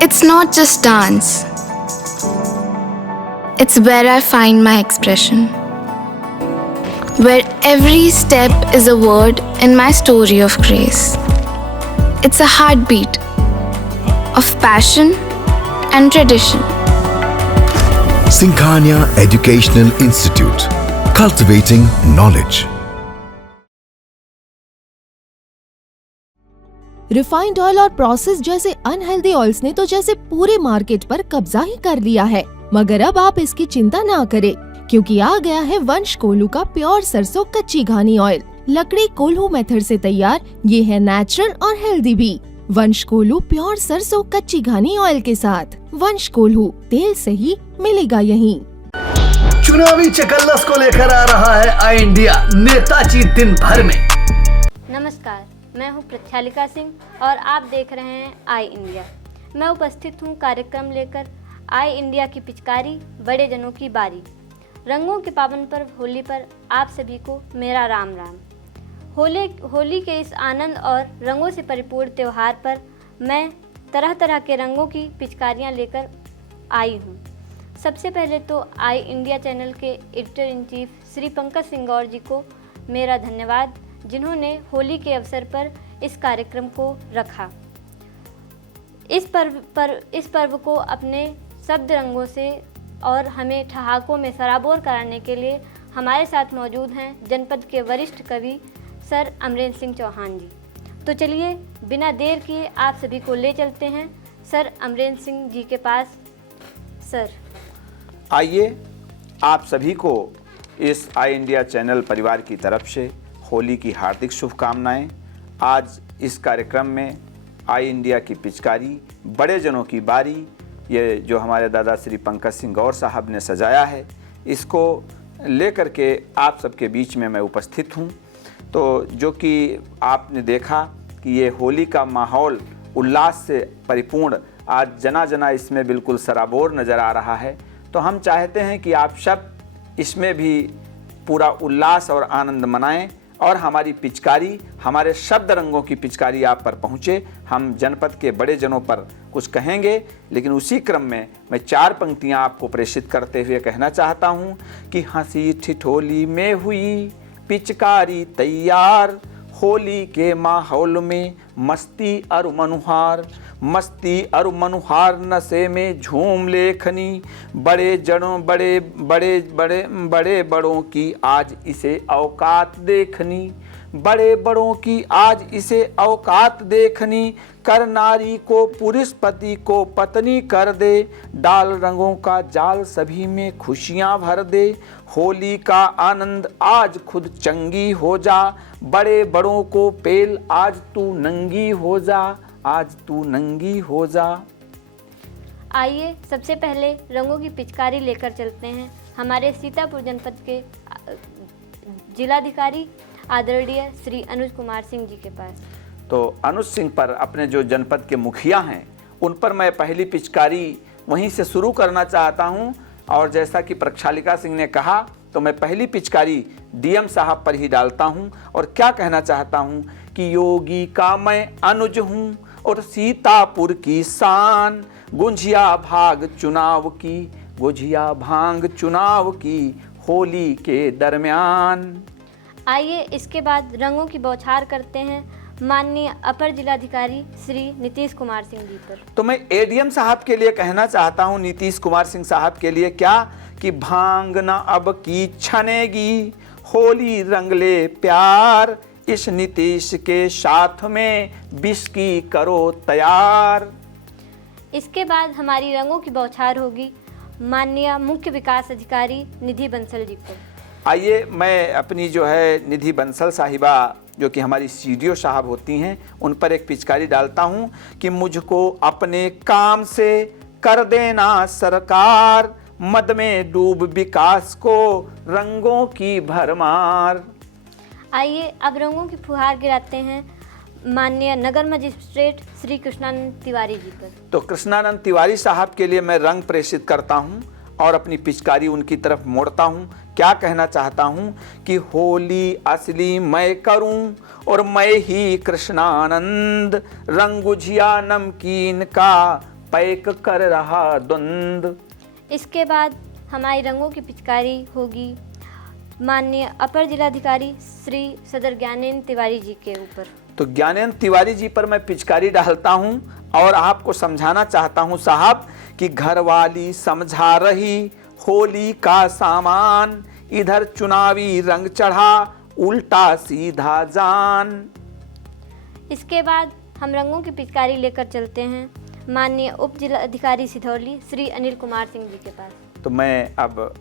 It's not just dance. It's where I find my expression. Where every step is a word in my story of grace. It's a heartbeat of passion and tradition. Singhania Educational Institute, cultivating knowledge. Refined oil और process जैसे unhealthy oils ने तो जैसे पूरे market पर कब्जा ही कर लिया है, मगर अब आप इसकी चिंता ना करें, क्योंकि आ गया है वंश कोल्हू का प्योर सरसों कच्ची घानी ऑयल। लकड़ी कोल्हू मेथड से तैयार, ये है नेचुरल और हेल्दी भी। वंश कोल्हू प्योर सरसों कच्ची घानी ऑयल के साथ। वंश कोल्हू, तेल सही मिलेगा यहीं। चुनावी चकल्लस को लेकर आ रहा है आई इंडिया नेताजी दिन भर में। नमस्कार, मैं हूं प्रक्षालिका सिंह और आप देख रहे हैं आई इंडिया। मैं उपस्थित हूं कार्यक्रम लेकर आई इंडिया की पिचकारी, बड़े जनों की बारी। रंगों के पावन पर्व होली पर आप सभी को मेरा राम राम। होली के इस आनंद और रंगों से परिपूर्ण त्यौहार पर मैं तरह तरह के रंगों की पिचकारियां लेकर आई हूं। सबसे पहले तो आई इंडिया चैनल के editor in chief Shri Pankaj Singh Gaur ji को मेरा धन्यवाद, जिन्होंने होली के अवसर पर इस कार्यक्रम को रखा। इस पर्व को अपने शब्द रंगों से और हमें ठहाकों में सराबोर कराने के लिए हमारे साथ मौजूद हैं जनपद के वरिष्ठ कवि सर अमरेंद्र सिंह चौहान जी। तो चलिए बिना देर किए आप सभी को ले चलते हैं सर अमरेंद्र सिंह जी के पास। सर आइए, आप सभी को इस आई इंडिया चैनल परिवार की तरफ से होली की हार्दिक शुभकामनाएं। आज इस कार्यक्रम में आई इंडिया की पिचकारी, बड़े जनों की बारी, ये जो हमारे दादा श्री पंकज सिंह गौर साहब ने सजाया है, इसको लेकर के आप सबके बीच में मैं उपस्थित हूँ। तो जो कि आपने देखा कि ये होली का माहौल उल्लास से परिपूर्ण, आज जना जना इसमें बिल्कुल सराबोर नज़र आ रहा है। तो हम चाहते हैं कि आप सब इसमें भी पूरा उल्लास और आनंद मनाएं और हमारी पिचकारी, हमारे शब्द रंगों की पिचकारी आप पर पहुँचे। हम जनपद के बड़े जनों पर कुछ कहेंगे, लेकिन उसी क्रम में मैं 4 पंक्तियाँ आपको प्रेषित करते हुए कहना चाहता हूँ कि हंसी ठिठोली में हुई पिचकारी तैयार, होली के माहौल में मस्ती और मनुहार, मस्ती और मनुहार नशे में झूम लेखनी, बड़े जड़ों बड़े बड़ों की आज इसे औकात देखनी, बड़े बड़ों की आज इसे औकात देखनी, कर नारी को पुरुष पति को पत्नी कर दे, डाल रंगों का जाल सभी में खुशियां भर दे, होली का आनंद आज खुद चंगी हो जा, बड़े बड़ों को पेल आज तू नंगी हो जा, आज तू नंगी हो जा। आइए सबसे पहले रंगों की पिचकारी लेकर चलते हैं हमारे सीतापुर जनपद के जिलाधिकारी आदरणीय श्री अनुज कुमार सिंह जी के पास। तो अनुज सिंह पर, अपने जो जनपद के मुखिया हैं, उन पर मैं पहली पिचकारी वहीं से शुरू करना चाहता हूं। और जैसा कि प्रक्षालिका सिंह ने कहा, तो मैं पहली पिचकारी डीएम साहब पर ही डालता हूं और क्या कहना चाहता हूं कि योगी का मैं अनुज हूं और सीतापुर की शान, गुंजिया भाग चुनाव की, गुंजिया भांग चुनाव की, होली के दरमियान। आइए इसके बाद रंगों की बौछार करते हैं माननीय अपर जिलाधिकारी श्री नीतीश कुमार सिंह जी पर। तो मैं एडीएम साहब के लिए कहना चाहता हूं, नीतीश कुमार सिंह साहब के लिए, क्या कि भांग न अब की छनेगी, होली रंग ले प्यार, इस नीतीश के साथ में बिस्की करो तैयार। इसके बाद हमारी रंगों की बौछार होगी माननीय मुख्य विकास अधिकारी निधि बंसल जी पर। आइए, मैं अपनी जो है निधि बंसल साहिबा, जो कि हमारी सीडीओ साहब होती हैं, उन पर एक पिचकारी डालता हूं कि मुझको अपने काम से कर देना सरकार, मद में डूब विकास को रंगों की भरमार। आइए अब रंगों की फुहार गिराते हैं माननीय नगर मजिस्ट्रेट श्री कृष्णानंद तिवारी जी पर। तो कृष्णानंद तिवारी साहब के लिए मैं रंग प्रेषित करता हूं और अपनी पिचकारी उनकी तरफ मोड़ता हूं। क्या कहना चाहता हूं कि होली असली मैं करूं और मैं ही कृष्णानंद, रंग गुझिया नमकीन का पैक कर रहा द्वंद। इसके बाद हमारी रंगों की पिचकारी होगी माननीय अपर जिलाधिकारी श्री सदर ज्ञानेंद्र तिवारी जी के ऊपर। तो ज्ञानेंद्र तिवारी जी पर मैं पिचकारी डालता हूं और आपको समझाना चाहता हूं साहब कि घरवाली समझा रही होली का सामान, इधर चुनावी रंग चढ़ा उल्टा सीधा जान। इसके बाद हम रंगों की पिचकारी लेकर चलते हैं माननीय उप जिलाधिकारी सिधौली श्री अनिल कुमार सिंह जी के पास। तो मैं अब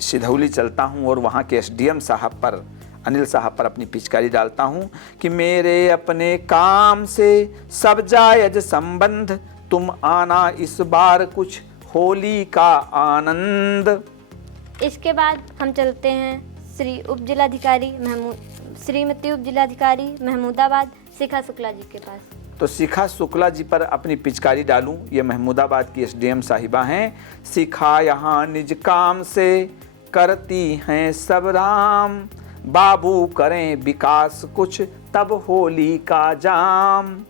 सिधौली चलता हूं और वहां के एसडीएम साहब पर, अनिल साहब पर अपनी पिचकारी डालता हूं कि मेरे अपने काम से सब जायज संबंध, तुम आना इस बार कुछ होली का आनंद। इसके बाद हम चलते हैं श्रीमती उप जिलाधिकारी महमूदाबाद शिखा शुक्ला जी के पास। तो शिखा शुक्ला जी पर अपनी पिचकारी डालूं। ये महमूदाबाद की एसडीएम साहिबा हैं। शिखा यहाँ निज काम से करती हैं सब राम, बाबू करें विकास कुछ तब होली का जाम।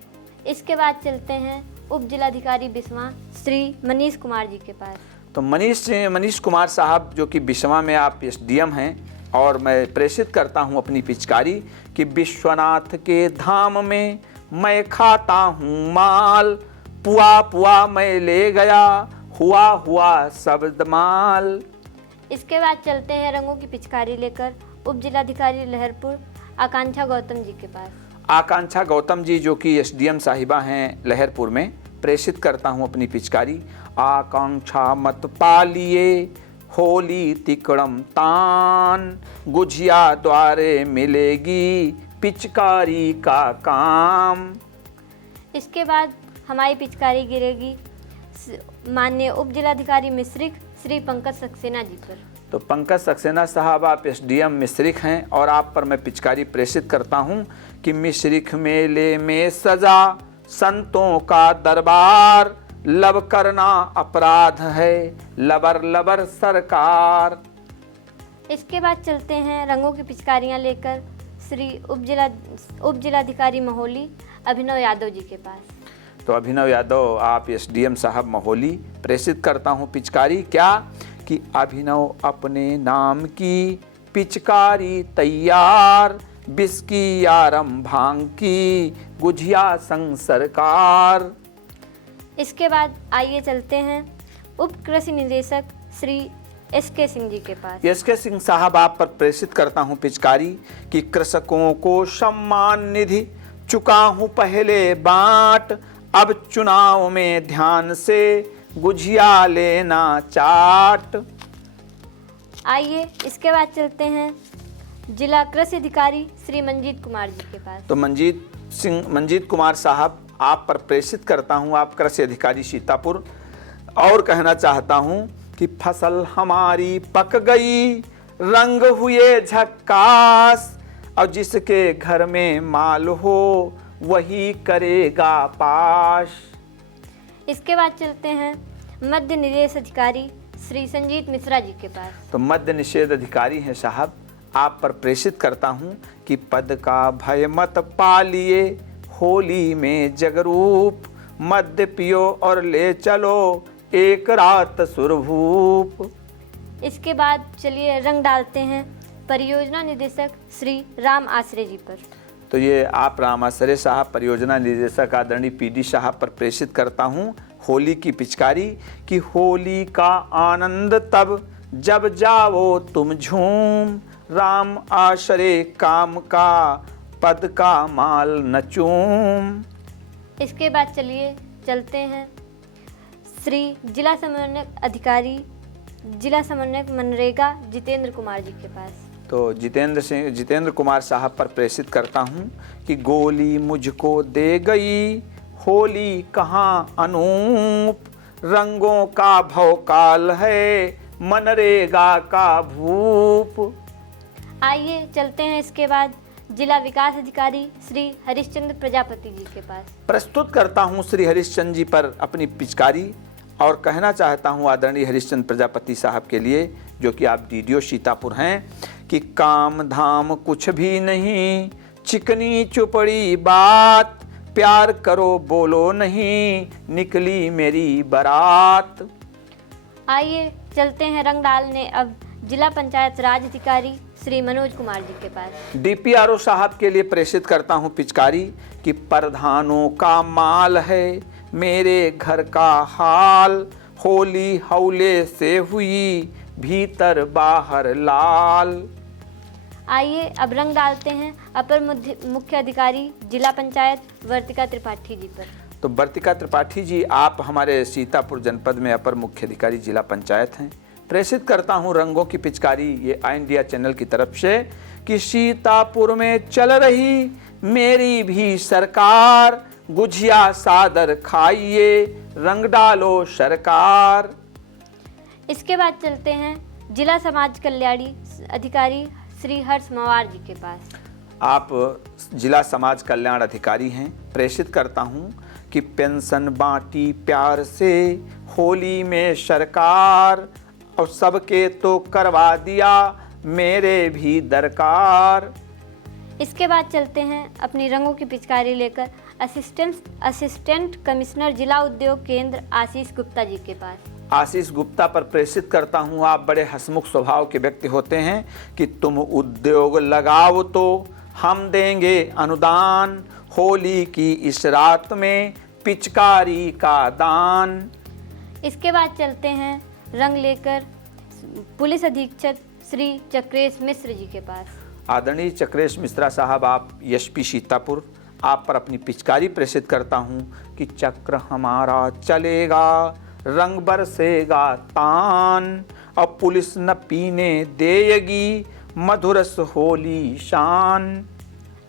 इसके बाद चलते हैं उप जिलाधिकारी बिस्वा श्री मनीष कुमार जी के पास। तो मनीष कुमार साहब जो कि बिस्वा में आप एसडीएम हैं, और मैं प्रेषित करता हूं अपनी पिचकारी कि विश्वनाथ के धाम में मैं खाता हूं माल, पुआ पुआ मैं ले गया हुआ हुआ शब्द माल। इसके बाद चलते हैं रंगों की पिचकारी लेकर उप जिलाधिकारी लहरपुर आकांक्षा गौतम जी के पास। आकांक्षा गौतम जी जो कि एसडीएम साहिबा हैं लहरपुर में, प्रेषित करता हूं अपनी पिचकारी। आकांक्षा मत पालिए होली तिकड़म तान, गुझिया द्वारे मिलेगी पिचकारी का काम। इसके बाद हमारी पिचकारी गिरेगी माननीय उप जिलाधिकारी मिश्रिक श्री पंकज सक्सेना जी पर। तो पंकज सक्सेना साहब आप एसडीएम मिश्रिक हैं और आप पर मैं पिचकारी प्रेषित करता हूं कि मिश्रिक मेले में सजा संतों का दरबार, लब करना अपराध है लबर लबर सरकार। इसके बाद चलते हैं रंगों की पिचकारियां लेकर श्री उप जिलाधिकारी महोली अभिनव यादव जी के पास। तो अभिनव यादव आप एसडीएम साहब महोली, प्रेषित करता हूं पिचकारी क्या कि अभिनव अपने नाम की पिचकारी तैयार, बिस्की यारम भांग की गुझिया संग सरकार। इसके बाद आइए चलते हैं उप कृषि निदेशक श्री एसके सिंह जी के पास। एसके सिंह साहब आप पर प्रेषित करता हूं पिचकारी कि कृषकों को सम्मान निधि चुका हूं पहले बांट, अब चुनाव में ध्यान से गुझिया लेना चाट। आइए इसके बाद चलते हैं जिला कृषि अधिकारी श्री मंजीत कुमार जी के पास। तो मंजीत कुमार साहब आप पर प्रेषित करता हूं, आप कृषि अधिकारी सीतापुर, और कहना चाहता हूं कि फसल हमारी पक गई रंग हुए झक्कास, और जिसके घर में माल हो वही करेगा पाश। इसके बाद चलते हैं मध्य निदेश अधिकारी श्री संजीत मिश्रा जी के पास। तो मध्य निषेध अधिकारी हैं साहब, आप पर प्रेषित करता हूं कि पद का भय मत पालिए होली में जगरूप, मध्य पियो और ले चलो एक रात सुरभूप। इसके बाद चलिए रंग डालते हैं परियोजना निदेशक श्री राम आश्रय जी पर। तो ये आप राम आश्रय साहब परियोजना निदेशक आदरणीय पीडी साहब पर प्रेषित करता हूँ होली की पिचकारी कि होली का आनंद तब जब जाओ तुम झूम, राम आश्रय काम का पद का माल न चूम। इसके बाद चलिए चलते हैं श्री जिला समन्वयक अधिकारी जिला समन्वयक मनरेगा जितेंद्र कुमार जी के पास। तो जितेंद्र कुमार साहब पर प्रेषित करता हूँ कि गोली मुझको दे गई होली कहाँ अनूप, रंगों का भौकाल है मनरेगा का भूप। आइए चलते हैं इसके बाद जिला विकास अधिकारी श्री हरिश्चंद्र प्रजापति जी के पास। प्रस्तुत करता हूँ श्री हरिश्चंद्र जी पर अपनी पिचकारी और कहना चाहता हूँ आदरणीय हरिश्चंद्र प्रजापति साहब के लिए, जो कि आप डीडीओ सीतापुर हैं, कि काम धाम कुछ भी नहीं चिकनी चुपड़ी बात, प्यार करो बोलो नहीं, निकली मेरी बारात। आइए चलते हैं रंग डालने अब जिला पंचायत राज अधिकारी श्री मनोज कुमार जी के पास। डीपीआरओ साहब के लिए प्रेषित करता हूं पिचकारी कि प्रधानों का माल है मेरे घर का हाल, होली हौले से हुई भीतर बाहर लाल। आइए अब रंग डालते हैं अपर मुख्य अधिकारी जिला पंचायत वर्तिका त्रिपाठी जी पर। तो वर्तिका त्रिपाठी जी, आप हमारे सीतापुर जनपद में अपर मुख्य अधिकारी जिला पंचायत हैं। प्रेषित करता हूं रंगों की पिचकारी ये आई इंडिया चैनल की तरफ से कि सीतापुर में चल रही मेरी भी सरकार, गुझिया सादर खाइए रंग डालो सरकार। इसके बाद चलते हैं जिला समाज कल्याणी अधिकारी श्री हर्ष मवार जी के पास। आप जिला समाज कल्याण अधिकारी हैं। प्रेषित करता हूं कि पेंशन बांटी प्यार से होली में सरकार, और सबके तो करवा दिया मेरे भी दरकार। इसके बाद चलते हैं अपनी रंगों की पिचकारी लेकर असिस्टेंट कमिश्नर जिला उद्योग केंद्र आशीष गुप्ता जी के पास। आशीष गुप्ता पर प्रेषित करता हूं, आप बड़े हंसमुख स्वभाव के व्यक्ति होते हैं कि तुम उद्योग लगाओ तो हम देंगे अनुदान, होली की इस रात में पिचकारी का दान। इसके बाद चलते हैं रंग लेकर पुलिस अधीक्षक श्री चक्रेश मिश्र जी के पास। आदरणीय चक्रेश मिश्रा साहब, आप एसपी सीतापुर, आप पर अपनी पिचकारी प्रेषित करता हूं कि चक्र हमारा चलेगा, रंग बरसेगा तान, अब पुलिस न पीने देगी मधुरस होली शान।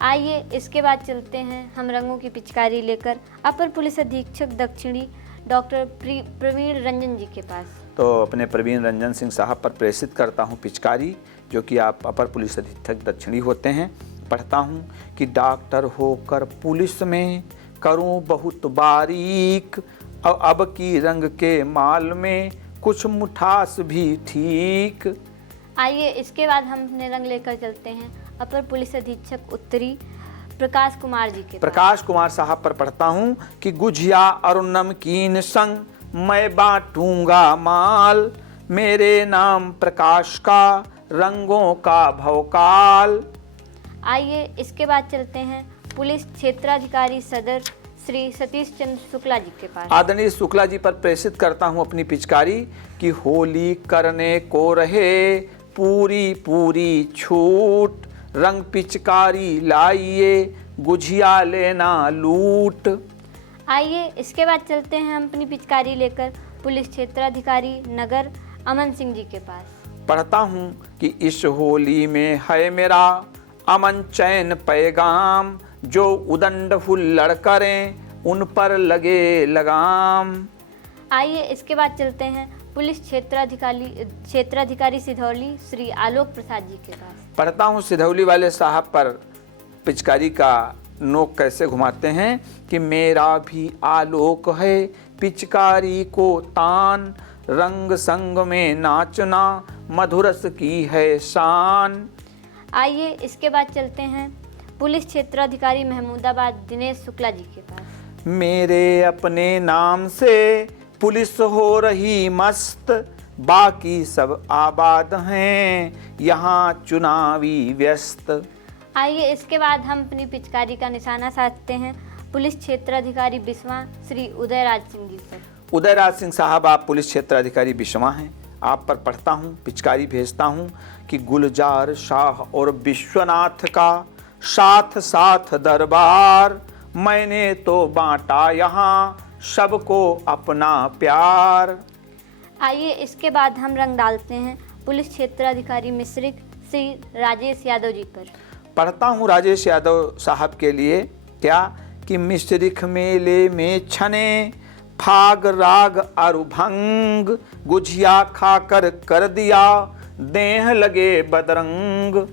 आइए इसके बाद चलते हैं हम रंगों की पिचकारी लेकर अपर पुलिस अधीक्षक दक्षिणी डॉक्टर प्रवीण रंजन जी के पास। तो अपने प्रवीण रंजन सिंह साहब पर प्रेषित करता हूं पिचकारी, जो कि आप अपर पुलिस अधीक्षक दक्षिणी होते हैं। पढ़ता हूं कि डॉक्टर होकर पुलिस में करूं बहुत बारीक, और अब की रंग के माल में कुछ मुठास भी ठीक। आइए इसके बाद हम अपने रंग लेकर चलते हैं अपर पुलिस अधीक्षक उत्तरी प्रकाश कुमार जी के प्रकाश कुमार साहब पर पढ़ता हूं कि गुझिया और नमकीन संग मैं बांटूंगा माल, मेरे नाम प्रकाश का रंगों का भवकाल। आइए इसके बाद चलते हैं पुलिस क्षेत्राधिकारी सदर श्री सतीश चंद्र शुक्ला जी के पास। आदरणीय शुक्ला जी पर प्रेषित करता हूं अपनी पिचकारी कि होली करने को रहे पूरी पूरी छूट, रंग पिचकारी लाइए गुझिया लेना लूट। आइए इसके बाद चलते हैं हम अपनी पिचकारी लेकर पुलिस क्षेत्राधिकारी नगर अमन सिंह जी के पास। पढ़ता हूँ कि इस होली में है मेरा अमन चैन पैगाम, जो उदंड हुल्लड़ करें उन पर लगे लगाम। आइए इसके बाद चलते हैं पुलिस क्षेत्राधिकारी सिधौली श्री आलोक प्रसाद जी के पास। पढ़ता हूँ सिधौली वाले साहब पर पिचकारी का नोक कैसे घुमाते हैं कि मेरा भी आलोक है पिचकारी को तान, रंग संग में नाचना मधुरस की है शान। आइए इसके बाद चलते हैं पुलिस क्षेत्राधिकारी महमूदाबाद दिनेश शुक्ला जी के पास। मेरे अपने नाम से पुलिस हो रही मस्त, बाकी सब आबाद हैं यहाँ चुनावी व्यस्त। आइए इसके बाद हम अपनी पिचकारी का निशाना साधते हैं पुलिस क्षेत्राधिकारी बिस्वा श्री उदयराज सिंह जी पर। उदयराज सिंह साहब, आप पुलिस क्षेत्राधिकारी बिस्वा हैं। आप पर पढ़ता हूँ पिचकारी भेजता हूँ कि गुलजार शाह और विश्वनाथ का साथ साथ दरबार, मैंने तो बांटा यहाँ सबको अपना प्यार। आइए इसके बाद हम रंग डालते हैं पुलिस क्षेत्राधिकारी मिश्रिक श्री राजेश यादव जी पर। पढ़ता हूँ राजेश यादव साहब के लिए क्या कि मिश्रिक मेले में छने फाग राग अरुभंग, गुझिया खाकर कर दिया देह लगे बदरंग।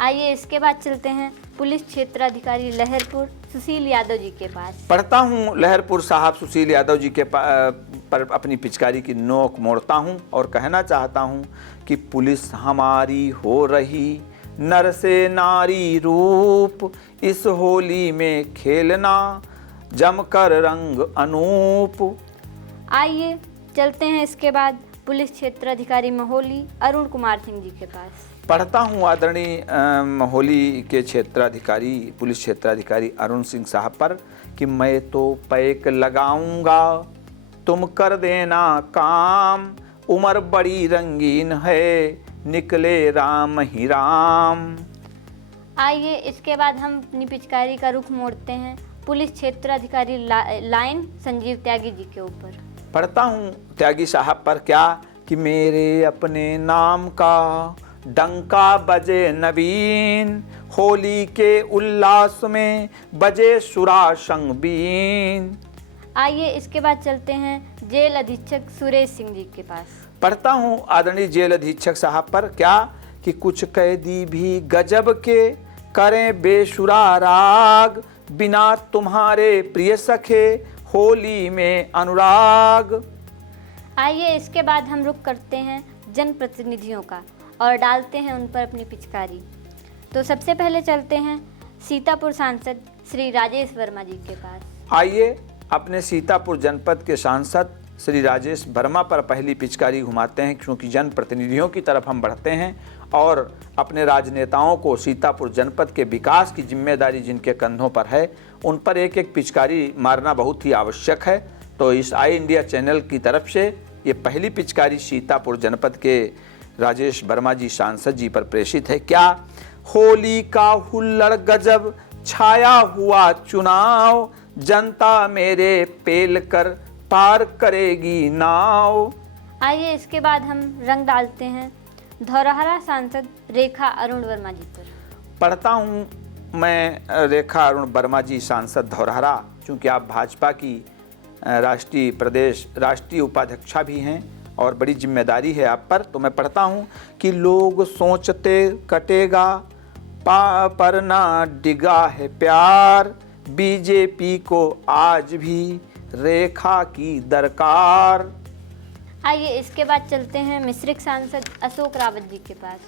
आइए इसके बाद चलते हैं पुलिस क्षेत्राधिकारी लहरपुर सुशील यादव जी के पास। पढ़ता हूँ लहरपुर साहब सुशील यादव जी के पर अपनी पिचकारी की नोक मोड़ता हूँ और कहना चाहता हूँ कि पुलिस हमारी हो रही नर से नारी रूप, इस होली में खेलना जमकर रंग अनूप। आइए चलते हैं इसके बाद पुलिस क्षेत्र अधिकारी महोली अरुण कुमार सिंह जी के पास। पढ़ता हूँ आदरणीय महोली के क्षेत्राधिकारी पुलिस क्षेत्राधिकारी अरुण सिंह साहब पर कि मैं तो पैक लगाऊंगा, तुम कर देना काम, उम्र बड़ी रंगीन है, निकले राम ही राम। आइए इसके बाद हम अपनी पिचकारी का रुख मोड़ते हैं पुलिस क्षेत्र अधिकारी लाइन संजीव त्यागी जी के ऊपर। पढ़ता हूँ त्यागी साहब पर क्या कि मेरे अपने नाम का डंका बजे नवीन, होली के उल्लास में बजे सुरा संगबीन। आइए इसके बाद चलते हैं जेल अधीक्षक सुरेश सिंह जी के पास। पढ़ता हूँ आदरणीय जेल अधीक्षक साहब पर क्या कि कुछ कैदी भी गजब के करें बेसुरा राग, बिना तुम्हारे प्रिय सखे होली में अनुराग। आइए इसके बाद हम रुख करते हैं जनप्रतिनिधियों का और डालते हैं उन पर अपनी पिचकारी। तो सबसे पहले चलते हैं सीतापुर सांसद श्री राजेश वर्मा जी के पास। आइए अपने सीतापुर जनपद के सांसद श्री राजेश वर्मा पर पहली पिचकारी घुमाते हैं, क्योंकि जनप्रतिनिधियों की तरफ हम बढ़ते हैं और अपने राजनेताओं को सीतापुर जनपद के विकास की जिम्मेदारी जिनके कंधों पर है उन पर एक एक पिचकारी मारना बहुत ही आवश्यक है। तो इस आई इंडिया चैनल की तरफ से ये पहली पिचकारी सीतापुर जनपद के राजेश वर्मा जी सांसद जी पर प्रेषित है। क्या होली का हुल्लड़ गजब छाया हुआ चुनाव, जनता मेरे पेल कर पार करेगी नाव। आइए इसके बाद हम रंग डालते हैं धौरहरा सांसद रेखा अरुण वर्मा जी पर। पढ़ता हूँ मैं रेखा अरुण वर्मा जी सांसद धौरहरा, क्योंकि आप भाजपा की राष्ट्रीय उपाध्यक्षा भी हैं और बड़ी जिम्मेदारी है आप पर। तो मैं पढ़ता हूँ कि लोग सोचते कटेगा पर ना डिगा है प्यार, बीजेपी को आज भी रेखा की दरकार। आइए इसके बाद चलते हैं मिश्रिक सांसद अशोक रावत जी के पास।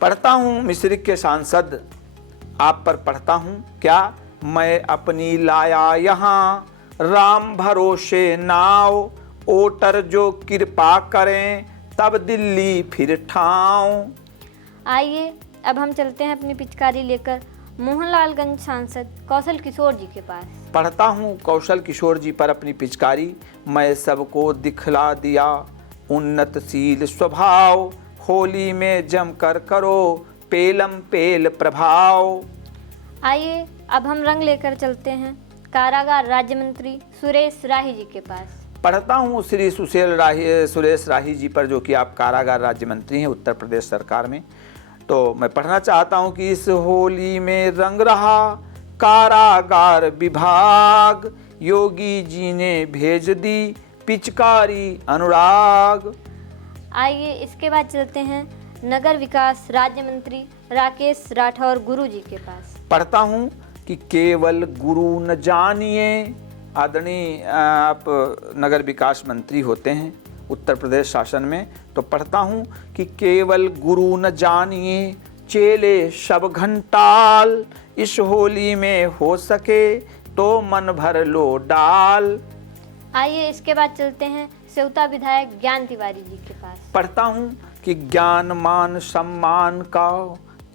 पढ़ता हूँ मिश्रिक के सांसद आप पर पढ़ता हूँ क्या मैं अपनी लाया यहाँ राम भरोसे नाव, वोटर जो कृपा करें तब दिल्ली फिर ठाव। आइए अब हम चलते हैं अपनी पिचकारी लेकर मोहनलालगंज सांसद कौशल किशोर जी के पास। पढ़ता हूँ कौशल किशोर जी पर अपनी पिचकारी, मैं सबको दिखला दिया उन्नतशील स्वभाव, होली में जमकर करो पेलम पेल प्रभाव। आइए अब हम रंग लेकर चलते हैं कारागार राज्य मंत्री सुरेश राही जी के पास। पढ़ता हूँ श्री सुरेश राही जी पर, जो कि आप कारागार राज्य मंत्री हैं उत्तर प्रदेश सरकार में। तो मैं पढ़ना चाहता हूँ कि इस होली में रंग रहा कारागार विभाग, योगी जी ने भेज दी पिचकारी अनुराग। आइए इसके बाद चलते हैं नगर विकास राज्य मंत्री राकेश राठौर गुरु जी के पास। पढ़ता हूँ कि केवल गुरु न जानिए, आदरणीय आप नगर विकास मंत्री होते हैं उत्तर प्रदेश शासन में। तो पढ़ता हूँ कि केवल गुरु न जानिए चेले सब घंटाल, इस होली में हो सके तो मन भर लो डाल। आइए इसके बाद चलते हैं सेवता विधायक ज्ञान तिवारी जी के पास। पढ़ता हूँ कि ज्ञान मान सम्मान का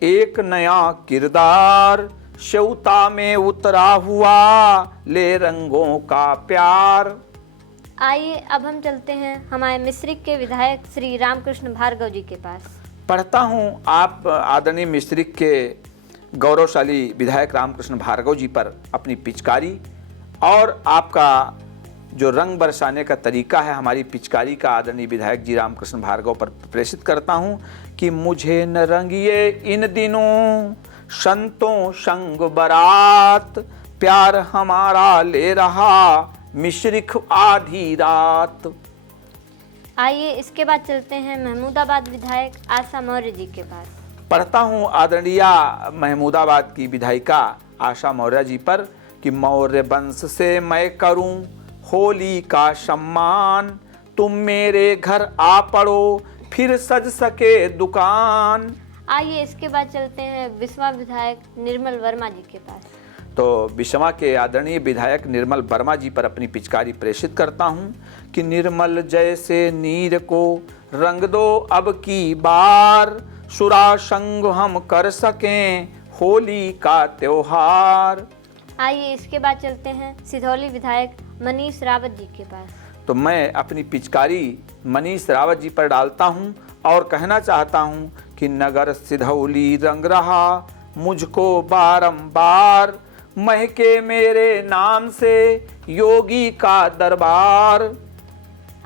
एक नया किरदार, सेवता में उतरा हुआ ले रंगों का प्यार। आइए अब हम चलते हैं हमारे मिश्रिक के विधायक श्री रामकृष्ण भार्गव जी के पास। पढ़ता हूँ आप आदरणीय मिश्रिक के गौरवशाली विधायक रामकृष्ण भार्गव जी पर अपनी पिचकारी और आपका जो रंग बरसाने का तरीका है हमारी पिचकारी का आदरणीय विधायक जी रामकृष्ण भार्गव पर प्रेषित करता हूँ कि मुझे न रंगिए इन दिनों संतों संग बारात, प्यार हमारा ले रहा मिश्रिक आधी रात। आइए इसके बाद चलते हैं महमूदाबाद विधायक आशा मौर्य जी के पास। पढ़ता हूँ आदरणीय महमूदाबाद की विधायिका आशा मौर्य जी पर कि मौर्य वंश से मैं करूं होली का सम्मान, तुम मेरे घर आ पड़ो फिर सज सके दुकान। आइए इसके बाद चलते हैं विस्वा विधायक निर्मल वर्मा जी के पास। तो विस्वा के आदरणीय विधायक निर्मल वर्मा जी पर अपनी पिचकारी प्रेषित करता हूं कि निर्मल जैसे नीर को रंग दो अब की बार, सुरा संग हम कर सकें होली का त्योहार। आइए इसके बाद चलते हैं सिधौली विधायक मनीष रावत जी के पास। तो मैं अपनी पिचकारी मनीष रावत जी पर डालता हूं और कहना चाहता हूं कि नगर सिधौली रंग रहा मुझको बारंबार, महके मेरे नाम से योगी का दरबार।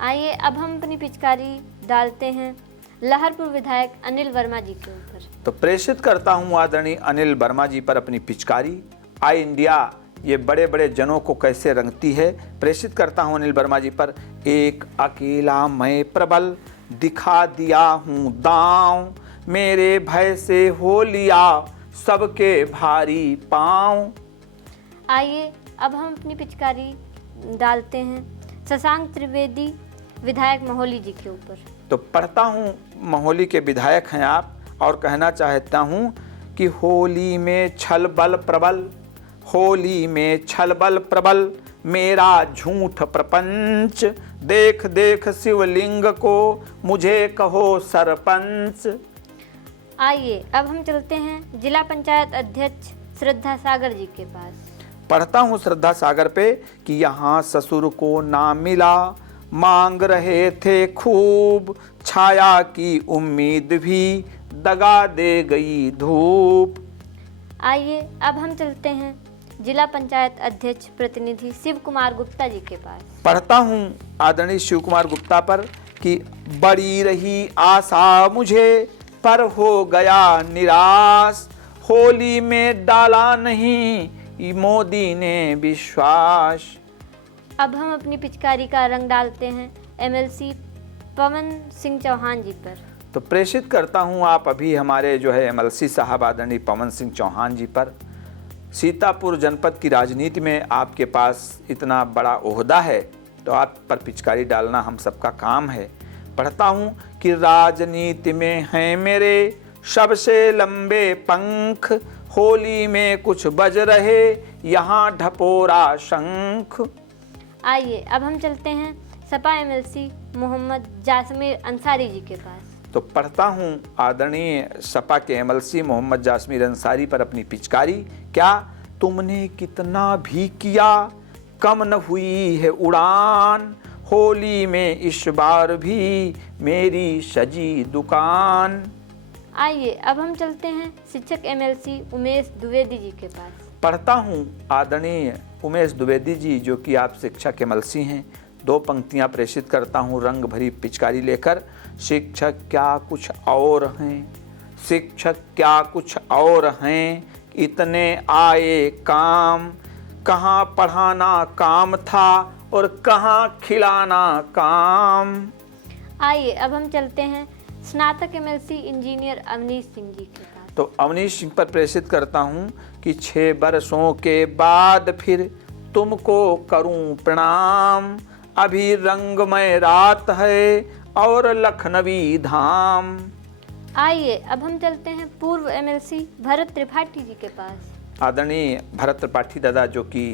आइए अब हम अपनी पिचकारी डालते हैं लहरपुर विधायक अनिल वर्मा जी के ऊपर। तो प्रेषित करता हूं आदरणीय अनिल वर्मा जी पर अपनी पिचकारी। आई इंडिया ये बड़े बड़े जनों को कैसे रंगती है, प्रेषित करता हूं अनिल वर्मा जी पर। एक अकेला मैं प्रबल दिखा दिया हूं दांव, मेरे भय से हो लिया सबके भारी पांव। आइए अब हम अपनी पिचकारी डालते हैं शशांक त्रिवेदी विधायक महोली जी के ऊपर। तो पढ़ता हूँ, महोली के विधायक हैं आप, और कहना चाहता हूँ कि होली में छल बल प्रबल, होली में छल बल प्रबल, मेरा झूठ प्रपंच, देख देख शिवलिंग को मुझे कहो सरपंच। आइए अब हम चलते हैं जिला पंचायत अध्यक्ष श्रद्धा सागर जी के पास। पढ़ता हूँ श्रद्धा सागर पे कि यहाँ ससुर को ना मिला, मांग रहे थे खूब, छाया की उम्मीद भी दगा दे गई धूप। आइए अब हम चलते हैं जिला पंचायत अध्यक्ष प्रतिनिधि शिव कुमार गुप्ता जी के पास। पढ़ता हूँ आदरणीय शिव कुमार गुप्ता पर कि बड़ी रही आशा मुझे पर हो गया निराश, होली में डाला नहीं मोदी ने विश्वास। अब हम अपनी पिचकारी का रंग डालते हैं एमएलसी पवन सिंह चौहान जी पर। तो प्रेषित करता हूँ आप अभी हमारे जो है एमएलसी साहब आदरणीय पवन सिंह चौहान जी पर। सीतापुर जनपद की राजनीति में आपके पास इतना बड़ा ओहदा है तो आप पर पिचकारी डालना हम सबका काम है। पढ़ता हूँ कि राजनीति में हैं मेरे सबसे लंबे पंख, होली में कुछ बज रहे यहाँ ढपोरा शंख। आइए अब हम चलते हैं सपा एमएलसी मोहम्मद जासमीर अंसारी जी के पास। तो पढ़ता हूँ आदरणीय सपा के एमएलसी मोहम्मद जासमीर अंसारी पर अपनी पिचकारी। क्या तुमने कितना भी किया कम न हुई है उड़ान, होली में इस बार भी मेरी सजी दुकान। आइए अब हम चलते हैं शिक्षक एमएलसी उमेश द्विवेदी जी के पास। पढ़ता हूँ आदरणीय उमेश द्विवेदी जी जो कि आप शिक्षक एमएलसी हैं। दो पंक्तियाँ प्रेषित करता हूँ रंग भरी पिचकारी लेकर। शिक्षक क्या कुछ और हैं, शिक्षक क्या कुछ और हैं, इतने आए काम, कहाँ पढ़ाना काम था और कहाँ खिलाना काम। आइए अब हम चलते हैं स्नातक एमएलसी इंजीनियर अवनीश सिंह जी के पास। तो अवनीश सिंह पर प्रेषित करता हूँ कि 6 बरसों के बाद फिर तुमको करूं प्रणाम, अभी रंगमय रात है और लखनवी धाम। आइए अब हम चलते हैं पूर्व एमएलसी भरत त्रिपाठी जी के पास। आदरणीय भरत त्रिपाठी दादा जो कि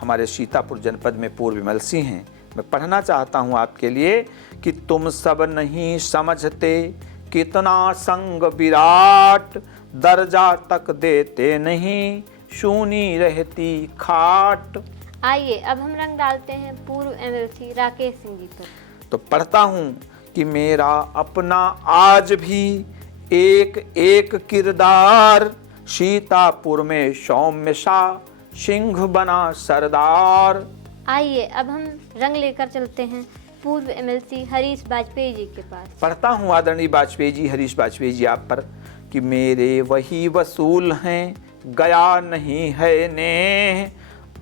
हमारे सीतापुर जनपद में पूर्व एमएलसी हैं, मैं पढ़ना चाहता हूं आपके लिए कि तुम सब नहीं समझते कितना संग विराट, दर्जा तक देते नहीं सूनी रहती खाट। आइए अब हम रंग डालते हैं पूर्व एमएलसी राकेश सिंह जी पर। तो पढ़ता हूँ कि मेरा अपना आज भी एक एक किरदार, सीतापुर में सौम्य सा सिंह बना सरदार। आइए अब हम रंग लेकर चलते हैं पूर्व एमएलसी हरीश वाजपेयी जी के पास। पढ़ता हूँ आदरणीय वाजपेयी जी, हरीश वाजपेयी जी आप पर कि मेरे वही वसूल हैं गया नहीं है ने,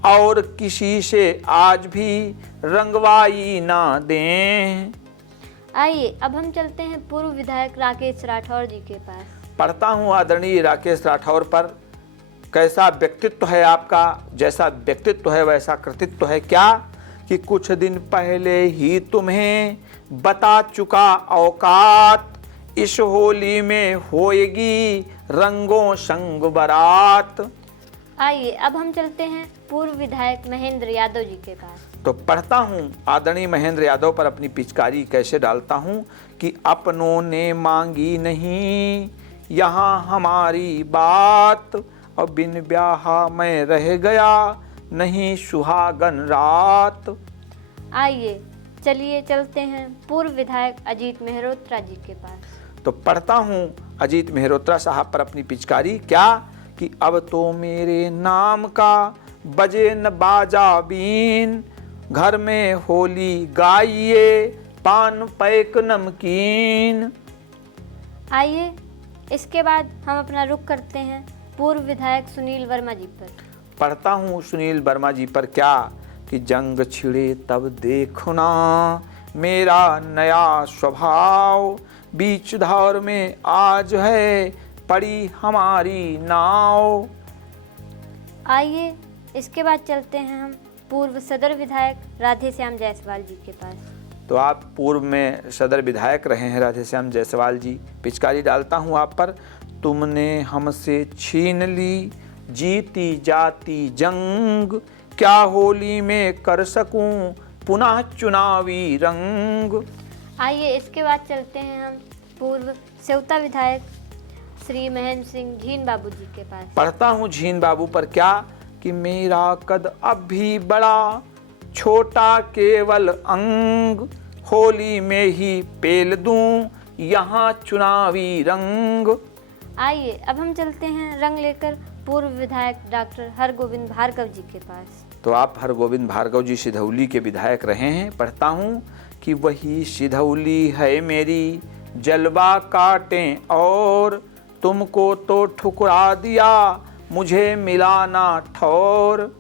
और किसी से आज भी रंगवाई ना दें। आइए अब हम चलते हैं पूर्व विधायक राकेश राठौर जी के पास। पढ़ता हूँ आदरणीय राकेश राठौर पर, कैसा व्यक्तित्व है आपका, जैसा व्यक्तित्व है वैसा कृतित्व है। क्या कि कुछ दिन पहले ही तुम्हें बता चुका औकात, इस होली में होएगी रंगों संग बारात। आइए अब हम चलते हैं पूर्व विधायक महेंद्र यादव जी के पास। तो पढ़ता हूँ आदरणीय महेंद्र यादव पर अपनी पिचकारी कैसे डालता हूँ कि अपनों ने मांगी नहीं यहाँ हमारी बात, और बिन ब्याहा मैं रह गया नहीं सुहागन रात। आइए चलिए चलते हैं पूर्व विधायक अजीत मेहरोत्रा जी के पास। तो पढ़ता हूँ अजीत मेहरोत्रा साहब पर अपनी पिचकारी क्या कि अब तो मेरे नाम का बजे न बाजा बीन, घर में होली गाइए पान पैक नमकीन। आइए इसके बाद हम अपना रुख करते हैं पूर्व विधायक सुनील वर्मा जी पर। पढ़ता हूँ सुनील वर्मा जी पर क्या कि जंग छिड़े तब देखना मेरा नया स्वभाव, बीच धार में आज है पड़ी हमारी नाव। आइए इसके बाद चलते हैं हम पूर्व सदर विधायक राधेश्याम जायसवाल जी के पास। तो आप पूर्व में सदर विधायक रहे हैं राधेश्याम जायसवाल जी। पिचकारी डालता हूँ आप पर, तुमने हमसे छीन ली जीती जाती जंग, क्या होली में कर सकूं पुनः चुनावी रंग। आइए इसके बाद चलते हैं हम पूर्व सेवता विधायक श्री महेंद्र सिंह झीन बाबू जी के पास। पढ़ता हूँ झीन बाबू पर क्या कि मेरा कद अब भी बड़ा छोटा केवल अंग, होली में ही पेल दूं यहाँ चुनावी रंग। आइए अब हम चलते हैं रंग लेकर पूर्व विधायक डॉक्टर हरगोविंद भार्गव जी के पास। तो आप हरगोविंद भार्गव जी सिधौली के विधायक रहे हैं। पढ़ता हूँ कि वही सिधौली है मेरी जलवा काटें और, तुमको तो ठुकरा दिया मुझे मिला ना ठौर।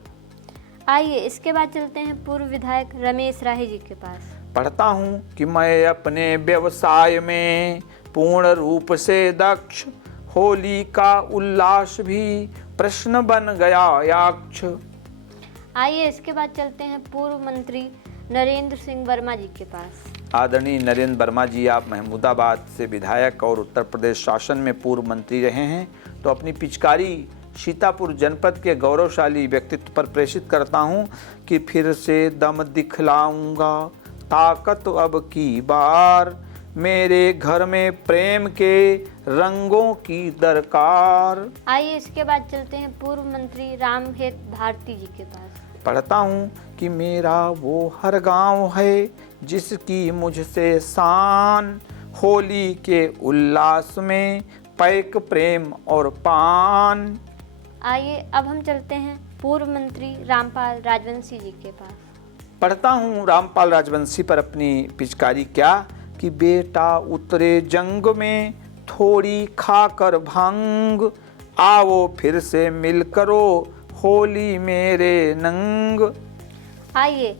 आइए इसके बाद चलते हैं पूर्व विधायक रमेश राही जी के पास। पढ़ता हूँ कि मैं अपने व्यवसाय में पूर्ण रूप से दक्ष, होली का उल्लास भी प्रश्न बन गया याक्ष। आइए इसके बाद चलते हैं पूर्व मंत्री नरेंद्र सिंह वर्मा जी के पास। आदरणीय नरेंद्र वर्मा जी, आप महमूदाबाद से विधायक और उत्तर प्रदेश शासन में पूर्व मंत्री रहे हैं। तो अपनी पिचकारी सीतापुर जनपद के गौरवशाली व्यक्तित्व पर प्रेषित करता हूं कि फिर से दम दिखलाऊंगा ताकत अब की बार, मेरे घर में प्रेम के रंगों की दरकार। आइए इसके बाद चलते हैं पूर्व मंत्री रामहेत भारती जी के पास। पढ़ता हूँ कि मेरा वो हर गांव है जिसकी मुझसे शान, होली के उल्लास में पैक प्रेम और पान। आइए अब हम चलते हैं पूर्व मंत्री रामपाल राजवंशी जी के पास। पढ़ता हूँ रामपाल राजवंशी पर अपनी पिचकारी क्या कि बेटा उतरे जंग में थोड़ी खाकर भांग, आओ फिर से मिल करो होली मेरे नंग। आइए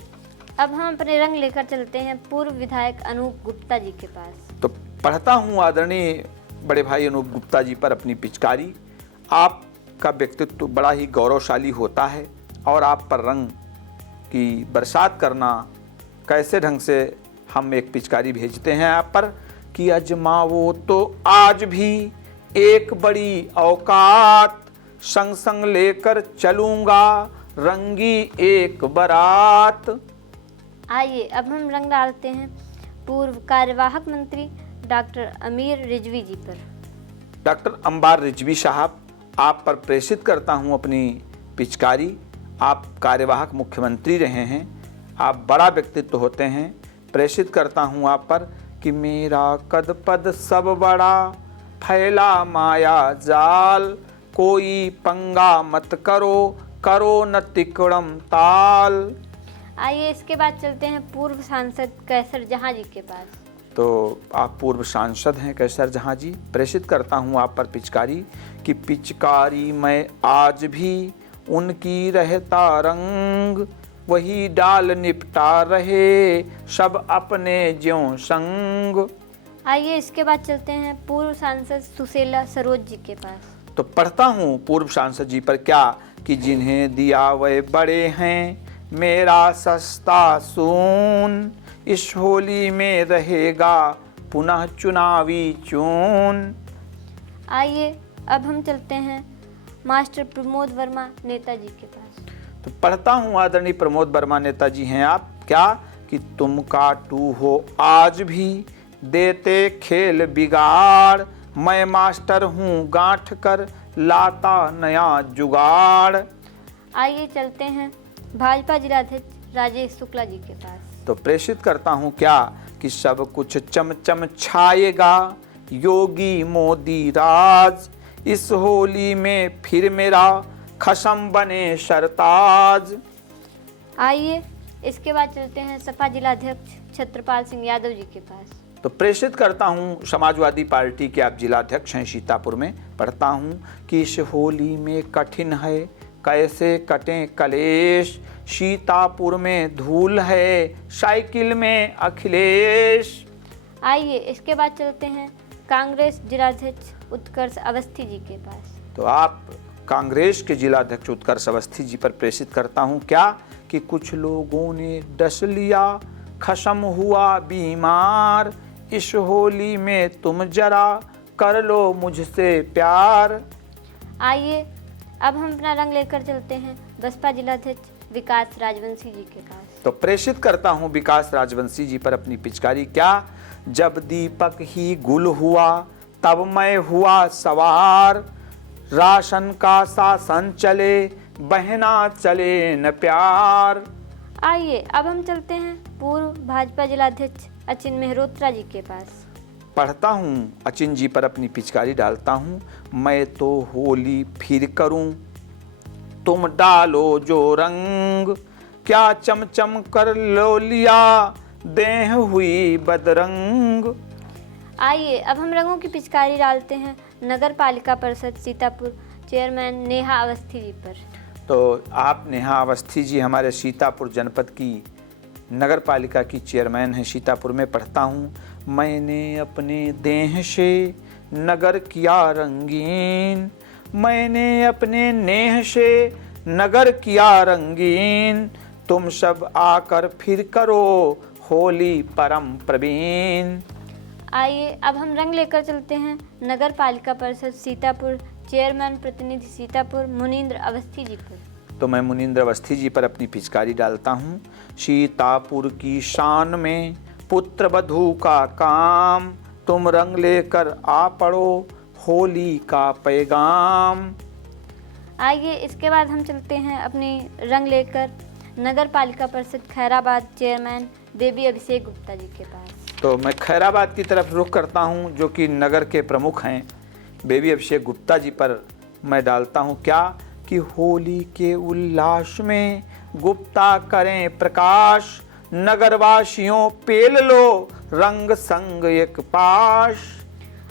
अब हम अपने रंग लेकर चलते हैं पूर्व विधायक अनूप गुप्ता जी के पास। तो पढ़ता हूँ आदरणीय बड़े भाई अनूप गुप्ता जी पर अपनी पिचकारी। आपका व्यक्तित्व बड़ा ही गौरवशाली होता है और आप पर रंग की बरसात करना कैसे ढंग से हम एक पिचकारी भेजते हैं आप पर कि अजमाओ तो आज भी एक बड़ी औकात, संग संग लेकर चलूंगा रंगी एक बारात। आइए अब हम रंग डालते हैं पूर्व कार्यवाहक मंत्री डॉक्टर अमीर रिजवी जी पर। डॉक्टर अंबार रिजवी साहब, आप पर प्रेषित करता हूं अपनी पिचकारी। आप कार्यवाहक मुख्यमंत्री रहे हैं, आप बड़ा व्यक्तित्व होते हैं। प्रेषित करता हूं आप पर कि मेरा कद पद सब बड़ा फैला माया जाल, कोई पंगा मत करो करो न तिकड़म ताल। आइए इसके बाद चलते हैं पूर्व सांसद कैसर जहां जी के पास। तो आप पूर्व सांसद हैं कैसर जहां जी। प्रेषित करता हूं आप पर पिचकारी कि पिचकारी मैं आज भी उनकी रहता रंग, वही डाल निपटा रहे सब अपने ज्यों संग। आइए इसके बाद चलते हैं पूर्व सांसद सुशीला सरोज जी के पास। तो पढ़ता हूँ पूर्व सांसद जी पर क्या कि जिन्हें दिया वह बड़े हैं मेरा सस्ता सून, इस होली में रहेगा पुनः चुनावी चून। आइए अब हम चलते हैं मास्टर प्रमोद वर्मा नेताजी के पास। तो पढ़ता हूँ आदरणीय प्रमोद वर्मा नेताजी हैं आप क्या कि तुम काटू हो आज भी देते खेल बिगाड़, मैं मास्टर हूँ गांठ कर लाता नया जुगाड़। आइए चलते हैं भाजपा जिलाध्यक्ष राजेश शुक्ला जी के पास। तो प्रेषित करता हूँ क्या कि सब कुछ चमचम छाएगा योगी मोदी राज, इस होली में फिर मेरा खसम बने सरताज। आइए इसके बाद चलते हैं सपा जिलाध्यक्ष छत्रपाल सिंह यादव जी के पास। तो प्रेषित करता हूँ समाजवादी पार्टी के आप जिलाध्यक्ष हैं सीतापुर में। पढ़ता हूँ कि इस होली में कठिन है कैसे कटें कलेश, सीतापुर में धूल है साइकिल में अखिलेश। आइए इसके बाद चलते हैं कांग्रेस जिलाध्यक्ष उत्कर्ष अवस्थी जी के पास। तो आप कांग्रेस के जिलाध्यक्ष उत्कर्ष अवस्थी जी पर प्रेषित करता हूँ क्या कि कुछ लोगों ने डस लिया खसम हुआ बीमार, इस होली में तुम जरा कर लो मुझसे प्यार। आइए अब हम अपना रंग लेकर चलते हैं बसपा जिलाध्यक्ष विकास राजवंशी जी के पास। तो प्रेषित करता हूँ विकास राजवंशी जी पर अपनी पिचकारी क्या, जब दीपक ही गुल हुआ तब मैं हुआ सवार, राशन का शासन चले बहना चले न प्यार। आइए अब हम चलते हैं पूर्व भाजपा जिलाध्यक्ष अचिन मेहरोत्रा जी के पास। पढ़ता हूँ अचिन जी पर अपनी पिचकारी डालता हूँ, मैं तो होली फिर करूँ तुम डालो जो रंग, क्या चमचम कर लो लिया देह हुई बदरंग। आइए अब हम रंगों की पिचकारी डालते हैं नगर पालिका परिषद सीतापुर चेयरमैन नेहा अवस्थी जी पर। तो आप नेहा अवस्थी जी हमारे सीतापुर जनपद की नगर पालिका की चेयरमैन हैं सीतापुर में। पढ़ता हूँ मैंने अपने देह से नगर किया रंगीन, मैंने अपने नेह से नगर किया रंगीन, तुम सब आकर फिर करो होली परम प्रवीण। आइए अब हम रंग लेकर चलते हैं नगर पालिका परिषद सीतापुर चेयरमैन प्रतिनिधि सीतापुर मुनींद्र अवस्थी जी पर। तो मैं मुनींद्र अवस्थी जी पर अपनी पिचकारी डालता हूँ, सीतापुर की शान में पुत्र वधू का काम, तुम रंग लेकर आ पड़ो होली का पैगाम। आइए इसके बाद हम चलते हैं अपनी रंग लेकर नगर पालिका परिषद खैराबाद चेयरमैन देवी अभिषेक गुप्ता जी के पास। तो मैं खैराबाद की तरफ रुख करता हूं जो कि नगर के प्रमुख हैं बेबी अभिषेक गुप्ता जी पर मैं डालता हूं क्या कि होली के उल्लास में गुप्ता करें प्रकाश, नगरवासियों पेल लो रंग संग एक पाश।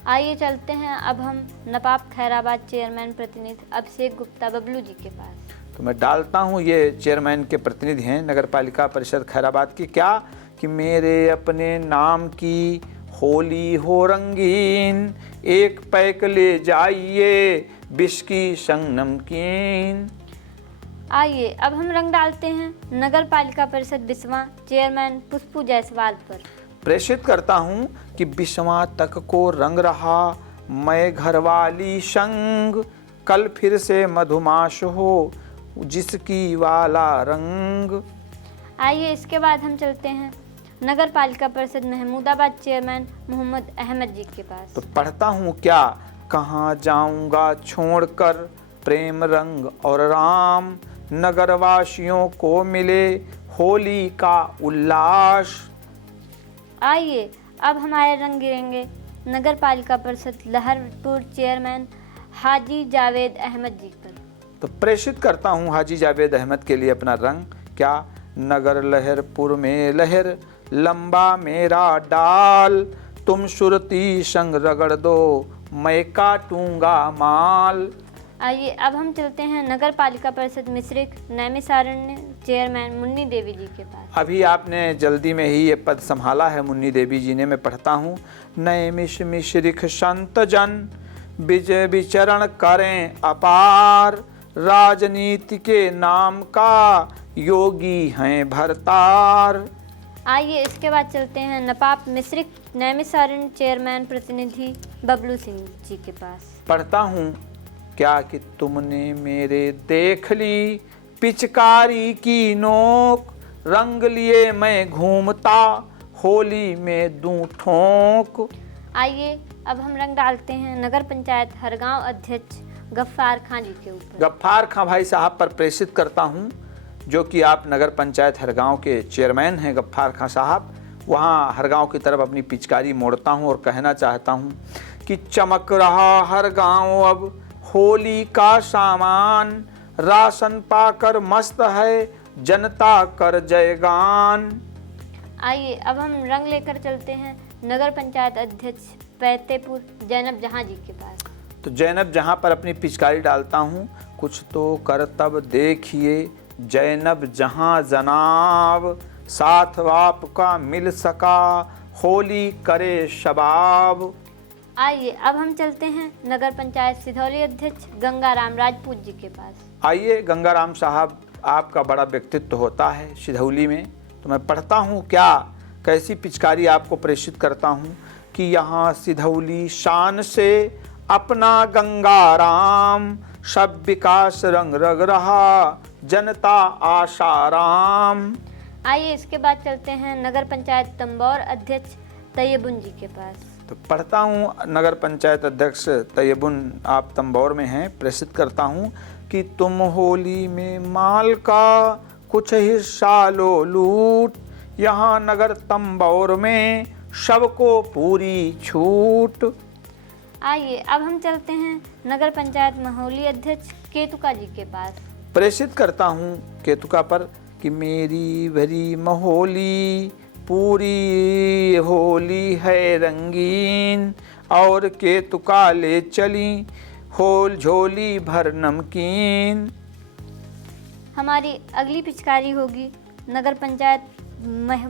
आइए चलते हैं अब हम नपाब खैराबाद चेयरमैन प्रतिनिधि अभिषेक गुप्ता बबलू जी के पास। तो मैं डालता हूं ये चेयरमैन के प्रतिनिधि हैं नगर पालिका परिषद खैराबाद की क्या कि मेरे अपने नाम की होली हो रंगीन, एक पैक ले जाइए बिस्की संग नमकीन। आइए अब हम रंग डालते हैं नगर पालिका परिषद बिस्वा चेयरमैन पुष्पू जायसवाल पर। प्रेषित करता हूँ कि बिस्वा तक को रंग रहा मैं घरवाली संग, कल फिर से मधुमास हो जिसकी वाला रंग। आइए इसके बाद हम चलते हैं नगर पालिका परिषद महमूदाबाद चेयरमैन मोहम्मद अहमद जी के पास। तो पढ़ता हूँ क्या कहाँ जाऊँगा छोड़कर प्रेम रंग और राम, नगरवासियों को मिले होली का उल्लास। आइए अब हमारे रंग गिरेंगे नगर पालिका परिषद लहरपुर चेयरमैन हाजी जावेद अहमद जी पर। तो प्रेषित करता हूँ हाजी जावेद अहमद के लिए अपना रंग क्या नगर लहरपुर में लहर लंबा मेरा डाल, तुम सुरती संग रगड़ दो मैं काटूंगा माल। आइए अब हम चलते हैं नगर पालिका परिषद मिश्रिक नैमिषारण्य चेयरमैन मुन्नी देवी जी के पास। अभी आपने जल्दी में ही ये पद संभाला है मुन्नी देवी जी ने। मैं पढ़ता हूँ नैमिष मिश्रिक संत जन विजय विचरण करें अपार, राजनीति के नाम का योगी हैं भरतार। आइए इसके बाद चलते हैं नपाप मिश्रिक नैमिषारण्य चेयरमैन प्रतिनिधि बबलू सिंह जी के पास। पढ़ता हूँ क्या कि तुमने मेरे देख ली पिचकारी की नोक, रंग लिए मैं घूमता होली में दूं ठोक। आइए अब हम रंग डालते हैं नगर पंचायत हरगांव अध्यक्ष गफ्फार खां जी के ऊपर। गफ्फार खां भाई साहब पर प्रेषित करता हूँ, जो कि आप नगर पंचायत हरगांव के चेयरमैन हैं गफ्फार खां साहब। वहाँ हरगांव की तरफ अपनी पिचकारी मोड़ता हूँ और कहना चाहता हूँ कि चमक रहा हर गांव अब होली का सामान, राशन पाकर मस्त है जनता कर जयगान। आइए अब हम रंग लेकर चलते हैं नगर पंचायत अध्यक्ष पैतेपुर जैनब जहां जी के पास। तो जैनब जहां पर अपनी पिचकारी डालता हूँ, कुछ तो कर तब देखिए जैनब जहां जनाब, साथ आपका मिल सका होली करे शबाब। आइए अब हम चलते हैं नगर पंचायत सिधौली अध्यक्ष गंगाराम राजपूत जी के पास। आइए गंगाराम साहब, आपका बड़ा व्यक्तित्व होता है सिधौली में, तो मैं पढ़ता हूँ क्या कैसी पिचकारी आपको प्रेषित करता हूँ कि यहाँ सिधौली शान से अपना गंगाराम, सब विकास रंग रग रहा जनता आशाराम। आइए इसके बाद चलते हैं नगर पंचायत तंबौर अध्यक्ष तैयबुन जी के पास। तो पढ़ता हूँ नगर पंचायत अध्यक्ष तैयबुन, आप तंबौर में हैं, प्रेषित करता हूँ कि तुम होली में माल का कुछ हिस्सा लो लूट, यहाँ नगर तंबौर में सबको पूरी छूट। आइए अब हम चलते हैं नगर पंचायत महोली अध्यक्ष केतुका जी के पास। प्रेषित करता हूँ केतुका पर कि मेरी भरी महोली पूरी होली है रंगीन, और केतुका ले चली होल झोली भर नमकीन। हमारी अगली पिचकारी होगी नगर पंचायत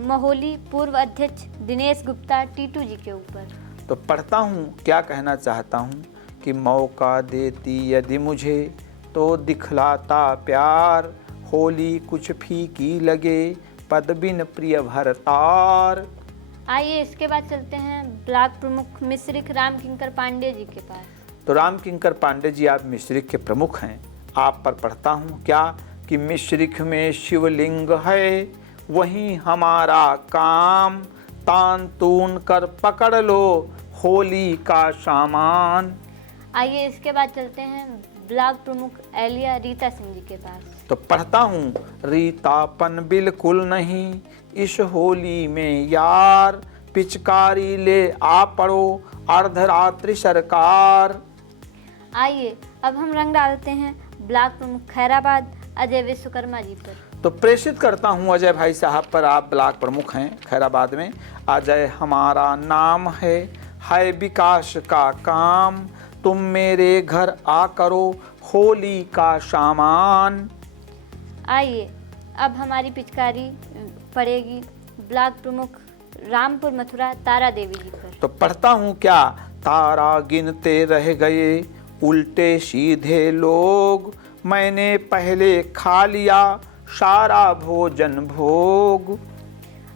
महोली पूर्व अध्यक्ष दिनेश गुप्ता टीटू जी के ऊपर। तो पढ़ता हूँ क्या कहना चाहता हूँ कि मौका देती यदि मुझे तो दिखलाता प्यार, होली कुछ फीकी लगे पद बिन प्रिय भरतार। आइए इसके बाद चलते हैं ब्लॉक प्रमुख मिश्रिक राम किंकर पांडे जी के पास। तो राम किंकर पांडे जी आप मिश्रिक के प्रमुख हैं, आप पर पढ़ता हूँ क्या कि मिश्रिक में शिवलिंग है वहीं हमारा काम, तान तून कर पकड़ लो होली का सामान। आइए इसके बाद चलते हैं ब्लॉक प्रमुख एलिया रीता सिंह जी के पास। तो पढ़ता हूँ रीतापन बिल्कुल नहीं इस होली में यार, पिचकारी ले आ पड़ो अर्धरात्रि सरकार। आइए अब हम रंग डालते हैं ब्लॉक प्रमुख खैराबाद अजय विश्वकर्मा जी पर। तो प्रेषित करता हूँ अजय भाई साहब पर, आप ब्लॉक प्रमुख हैं खैराबाद में। अजय हमारा नाम है विकास का काम, तुम मेरे घर आ करो होली का सामान। आइए अब हमारी पिचकारी पड़ेगी ब्लॉक प्रमुख रामपुर मथुरा तारा देवी जी पर। तो पढ़ता हूँ क्या तारा गिनते रह गए उल्टे सीधे लोग, मैंने पहले खा लिया सारा भोजन भोग।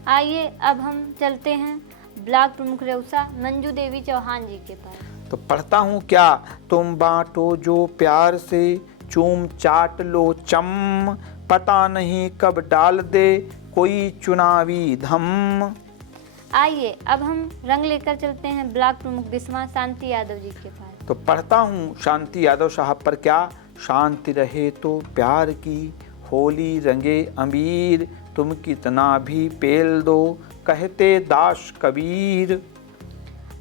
आइए अब हम चलते हैं ब्लॉक प्रमुख रेउसा मंजू देवी चौहान जी के पास। तो पढ़ता हूँ क्या तुम बांटो जो प्यार से चूम चाट लो चम, पता नहीं कब डाल दे कोई चुनावी धम। आइए अब हम रंग लेकर चलते हैं ब्लॉक प्रमुख बिस्वा शांति यादव जी के पास। तो पढ़ता हूँ शांति यादव साहब पर क्या शांति रहे तो प्यार की होली रंगे अमीर, तुम कितना भी पेल दो कहते दास कबीर।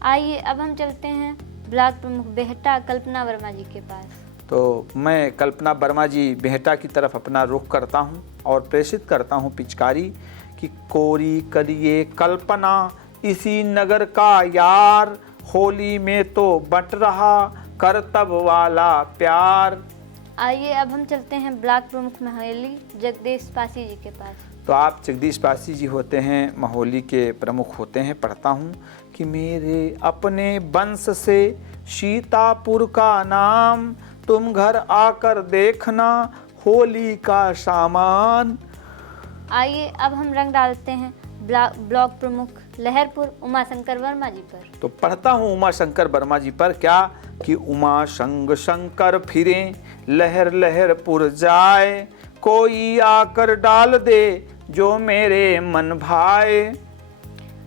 आइए अब हम चलते हैं ब्लॉक प्रमुख बेहटा कल्पना वर्मा जी के पास। तो मैं कल्पना वर्मा जी बेहटा की तरफ अपना रुख करता हूँ और प्रेषित करता हूँ पिचकारी कि कोरी करिए कल्पना इसी नगर का यार, होली में तो बट रहा करतब वाला प्यार। आइए अब हम चलते हैं ब्लॉक प्रमुख महोली जगदीश पासी जी के पास। तो आप जगदीश पासी जी होते हैं, महोली के प्रमुख होते हैं। पढ़ता हूँ कि मेरे अपने वंश से सीतापुर का नाम, तुम घर आकर देखना होली का सामान। आइए अब हम रंग डालते हैं ब्लॉक प्रमुख लहरपुर उमाशंकर वर्मा जी पर। तो पढ़ता हूँ उमाशंकर वर्मा जी पर क्या कि उमा संग शंकर फिरे लहर लहरपुर जाए, कोई आकर डाल दे जो मेरे मन भाए।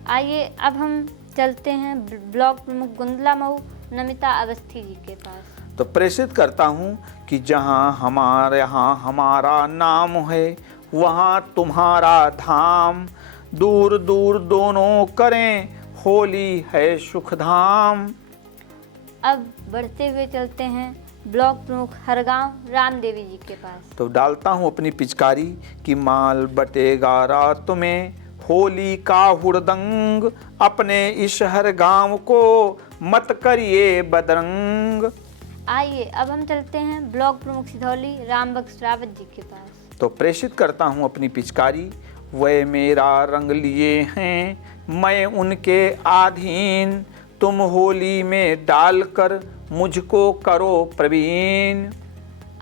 आइए अब हम चलते हैं ब्लॉक प्रमुख गुंदला मऊ नमिता अवस्थी जी के पास। तो प्रेषित करता हूँ कि जहाँ हमारे यहाँ हमारा नाम है वहाँ तुम्हारा धाम, दूर दूर दोनों करें होली है सुखधाम। अब बढ़ते हुए चलते हैं ब्लॉक प्रमुख हरगांव रामदेवी जी के पास। तो डालता हूँ अपनी पिचकारी कि माल बटेगा रात में होली का हुड़दंग, अपने इस हर गांव को मत करिए बदरंग। आइए अब हम चलते हैं ब्लॉक प्रमुख सिधौली रामबख्श रावत जी के पास। तो प्रेषित करता हूँ अपनी पिचकारी, वह मेरा रंग लिए हैं मैं उनके अधीन, तुम होली में डालकर मुझको करो प्रवीण।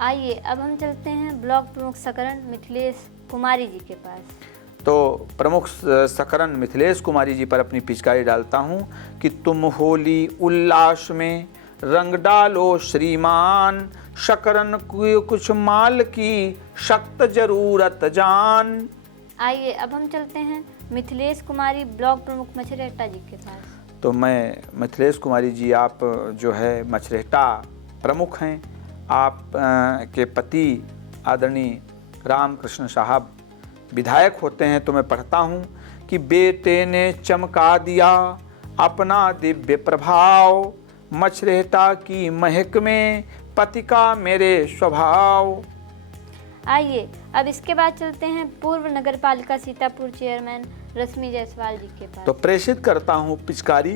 आइए अब हम चलते हैं ब्लॉक प्रमुख सकरण मिथिलेश कुमारी जी के पास। तो प्रमुख सकरण मिथिलेश कुमारी जी पर अपनी पिचकारी डालता हूँ कि तुम होली उल्लास में रंग डालो श्रीमान, शकरन को कुछ माल की सख्त जरूरत जान। आइए अब हम चलते हैं मिथिलेश कुमारी ब्लॉक प्रमुख मछरेटा जी के पास। तो मैं मिथिलेश कुमारी जी, आप जो है मछरेटा प्रमुख हैं, आप के पति आदरणीय रामकृष्ण साहब विधायक होते हैं। तो मैं पढ़ता हूँ कि बेटे ने चमका दिया अपना दिव्य प्रभाव, मछरेटा की महक में पति का मेरे स्वभाव। आइए अब इसके बाद चलते हैं पूर्व नगर पालिका सीतापुर चेयरमैन रश्मि जायसवाल जी के पास। तो प्रेषित करता हूँ पिचकारी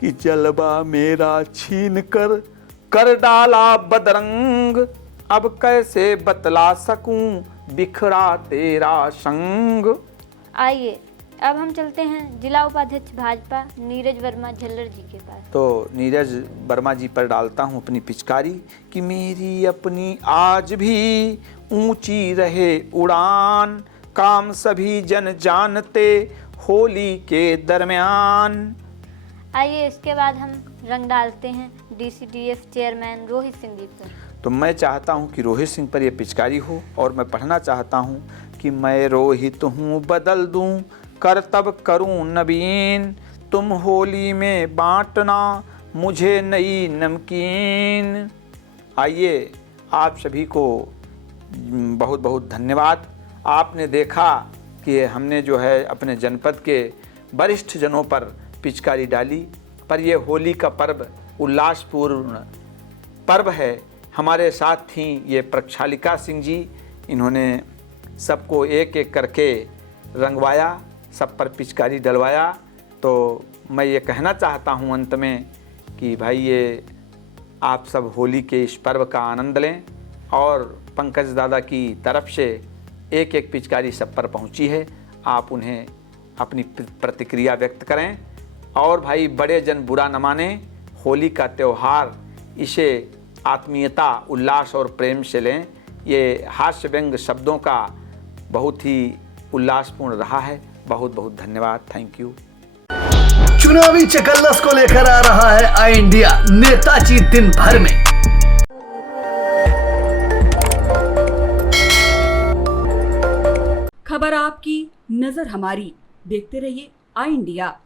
कि जलवा मेरा छीन कर डाला बदरंग, अब कैसे बतला सकूं बिखरा तेरा संग। आइए अब हम चलते हैं जिला उपाध्यक्ष भाजपा नीरज वर्मा झल्लर जी के पास। तो नीरज वर्मा जी पर डालता हूँ अपनी पिचकारी कि मेरी अपनी आज भी ऊंची रहे उड़ान, काम सभी जन जानते होली के दरमियान। आइए इसके बाद हम रंग डालते हैं DCDF चेयरमैन रोहित सिंह जी पर। तो मैं चाहता हूँ कि रोहित सिंह पर यह पिचकारी हो और मैं पढ़ना चाहता हूँ कि मैं रोहित हूँ बदल दूँ करतब करूँ नवीन, तुम होली में बांटना मुझे नई नमकीन। आइए आप सभी को बहुत बहुत धन्यवाद। आपने देखा कि हमने जो है अपने जनपद के वरिष्ठ जनों पर पिचकारी डाली, पर यह होली का पर्व उल्लासपूर्ण पर्व है। हमारे साथ थी ये प्रक्षालिका सिंह जी, इन्होंने सबको एक एक करके रंगवाया, सब पर पिचकारी डलवाया। तो मैं ये कहना चाहता हूँ अंत में कि भाई ये आप सब होली के इस पर्व का आनंद लें और पंकज दादा की तरफ से एक एक पिचकारी सब पर पहुँची है, आप उन्हें अपनी प्रतिक्रिया व्यक्त करें। और भाई बड़े जन बुरा न माने, होली का त्यौहार इसे आत्मीयता उल्लास और प्रेम से लें। ये हास्य व्यंग शब्दों का बहुत ही उल्लासपूर्ण रहा है। बहुत बहुत धन्यवाद, थैंक यू। चुनावी चकल्लस को लेकर आ रहा है आई इंडिया नेताजी दिन भर में। खबर आपकी, नजर हमारी। देखते रहिए आई इंडिया।